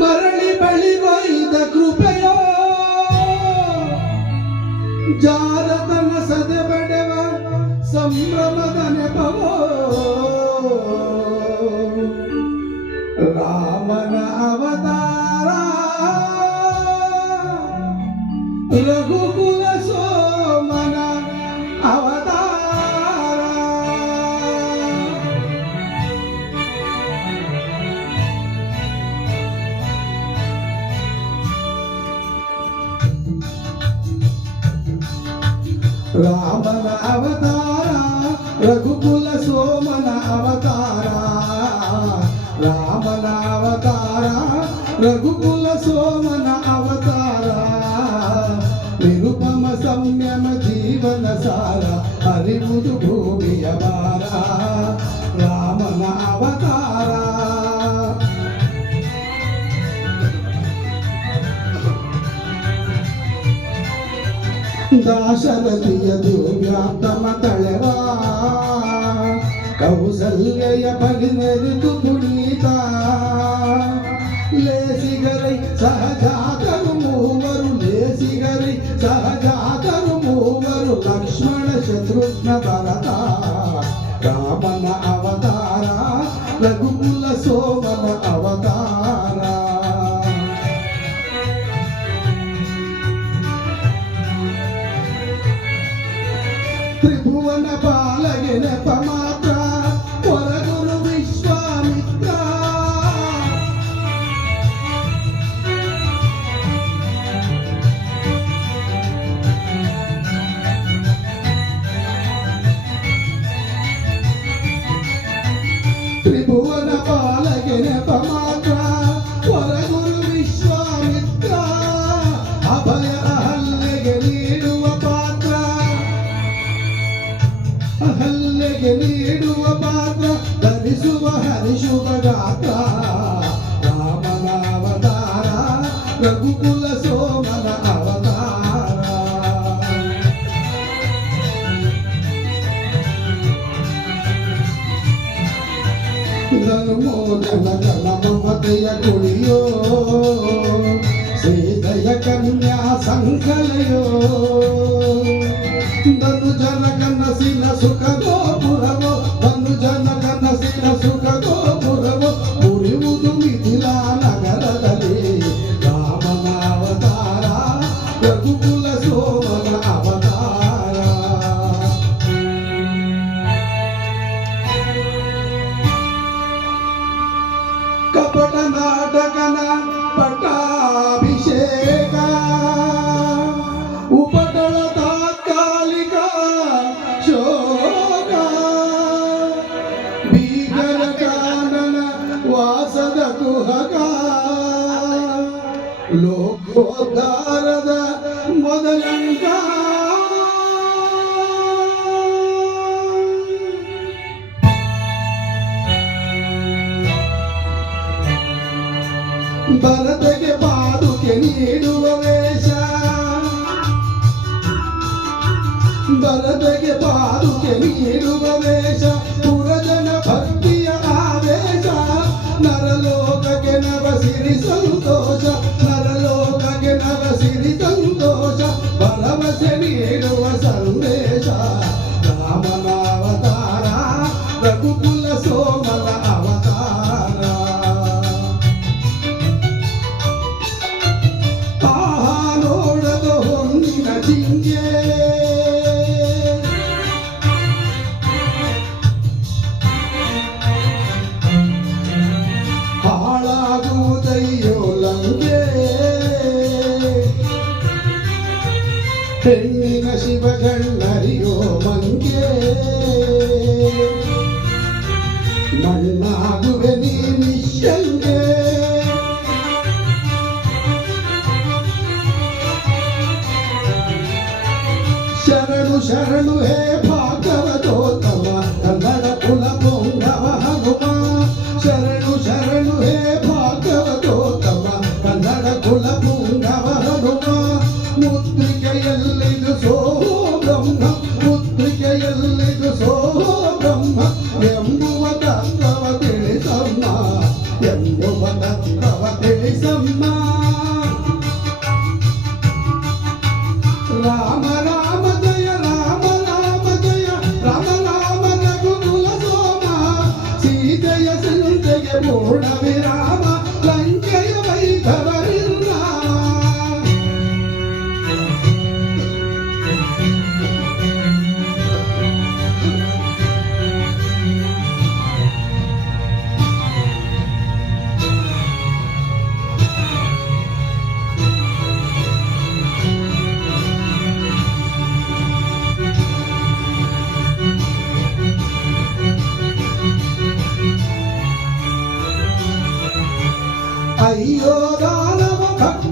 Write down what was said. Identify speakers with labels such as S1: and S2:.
S1: ಮರಳಿ ಬಳಿಗೊಯ್ದ ಕೃಪೆಯೋ ಜಾರತನ ಸದೆ ಬಡೆವ ಸಂಭ್ರಮದ ನೆಪವೋ రామన అవతార రఘుకుల సోమన అవతార. రామన అవతార రఘుకుల సోమన అవతార. నిరుపమ సంయమ జీవన సార హరిముదు భూమియ బారా రామన అవతారా ದಾಶರಥಿಯದು ವ್ಯಾಪ್ತಮ ತಳೆವ ಕೌಸಲ್ಯ ಬಲಿನೆರಿದು ಪುನೀತ ಲೇಸಿಗರೈ ಸಹಜಾತರು ಮೂವರು ಲೇಸಿಗರೈ ಸಹಜಾತರು ಮೂವರು ಲಕ್ಷ್ಮಣ ಶತ್ರುಘ್ನ ಭರತ ರಾಮನ ಅವತಾರ త్రిభువన బాలగిన పమాత్ర వరగును విశ్వామిత్ర. త్రిభువన బాలగిన పమాత్ర ಅಹಲ್ಯೆಗೆ ನೀಡುವ ಪಾತ್ರ ಧರಿಸುವ ಹರಿಶುಭ ಗಾತ್ರ ರಾಮನ ಅವತಾರ ರಘುಕುಲ ಸೋಮನ ಅವತಾರ ಧರ್ಮೋ ಜನ ಜನ ಮಮತೆಯ ಕುಳಿಯೋ ಶ್ರೀದಯ ಕನ್ಯಾ ಸಂಕಲಯೋ ঝুঁকা ಲೋಕೋದ್ಧಾರದ ಮೊದಲಂಗ. ಭರತಗೆ ಬಾಡುಗೆ ನೀಡುವ ವೇಷ. ಭರತಗೆ ಬಾಡುಗೆ ನೀಡುವ ವೇಷ. ಪುರಜನ ಭಕ್ತಿಯ ಆವೇಶ. ನರಲೋಕಕ್ಕೆ ನವ ಸಿರಿ రఘుకుల సోమల అవతార ఆహా నోడదు హొందిన జింగే ಹಾಳಾಗುವುದಯ್ಯೋ ಲಂಗೆ. ಹೆಣ್ಣಿನ ಶಿವಗಣ್ಣರಿಯೋ ಮಂಗೆ. ಮಣ್ಣಾಗುವೆ ನೀ ನಿಶ್ಯಂಗೆ ಶರಣು ಶರಣು ಹೇ ಭಾಗವತೋತ್ತಮ ಕನ್ನಡ ಕುಲ ಪುಂಗವ ಹನುಮ ಶರಣು ಶರಣು ಹೇ ಭಾಗವತೋತ್ತಮ ಕನ್ನಡ ಕುಲ ಪುಂಗವ ಹನುಮ ಮುದ್ರಿಕೆಯಲ್ಲಿದು ಸೋ ಬ್ರಹ್ಮ ಮುದ್ರಿಕೆಯಲ್ಲಿದು ಸೋ రామ రామ 哎哟大了不可